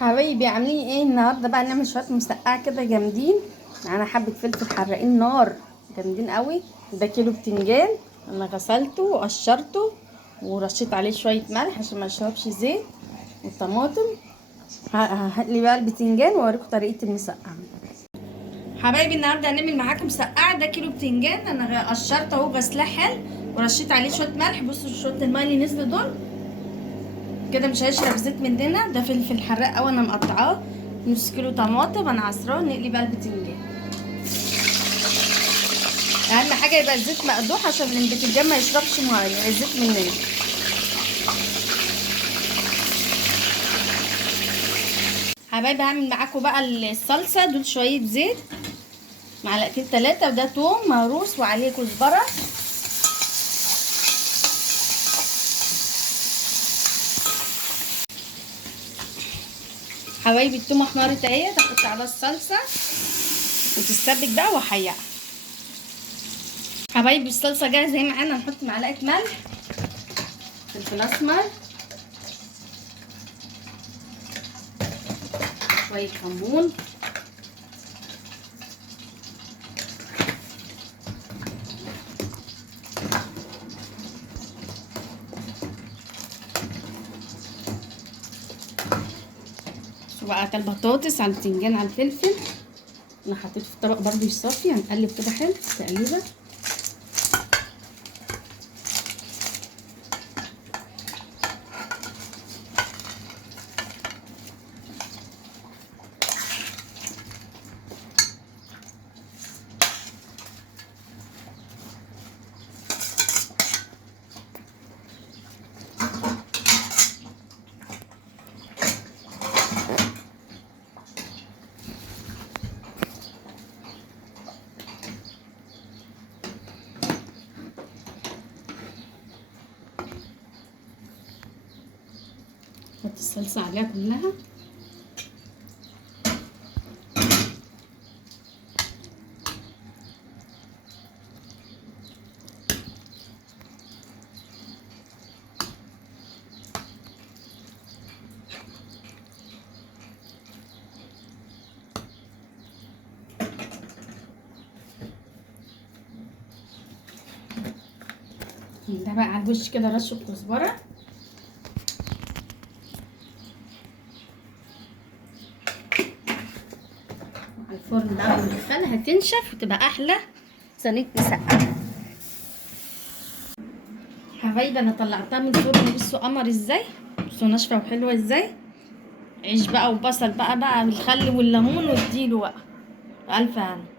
حبايبي عاملين ايه النهارده؟ بقى نعمل شويه مسقعه كده جامدين. معانا حبه فلفل حراقين نار جامدين قوي. ده كيلو بتنجان انا غسلته وقشرته ورشيت عليه شويه ملح عشان ما يشربش زيت والطماطم. هقلي بقى البتنجان واوريكم طريقه المسقعه. حبايبي النهارده هنعمل معاكم مسقعه. ده كيلو بتنجان انا قشرته اهو غسلاه حلو ورشيت عليه شويه ملح. بصوا شويه الميه اللي نزلوا دول كده مش هيشرب زيت مننا. ده فلفل حراق قوي انا مقطعاه. نص كيلو طماطم انا عصراه. نقلي بقى البتنجان. اهم حاجه يبقى الزيت مقدوح عشان البتنجان ما يشربش الزيت مننا. حبايبي هعمل معاكم بقى الصلصه. دول شويه زيت معلقتين 3 وده توم مهروس وعليه كزبره. حبايبي التومه احمرت اهي. تحط على الصلصه وتستبك بقى وحيقها. حبايبي الصلصه جاهزه اهي معانا. نحط معلقه ملح، فلفل اسمر، شويه كمون، بقى البطاطس على البتنجان على الفلفل. انا حطيته في الطبق برضو يصفي. هنقلب كده حلو تقليبه. حط الصلصه عليها كلها. ده بقى على الوش كده رشه كزبره. على الفرن بقى وندخلها هتنشف وتبقى احلى صينيه مسقعه. حبايبي انا طلعتها من الفرن. بصوا قمر ازاي، بصوا ناشفه وحلوه ازاي. عيش بقى وبصل بقى بالخل والليمون واديله بقى. الف هنا.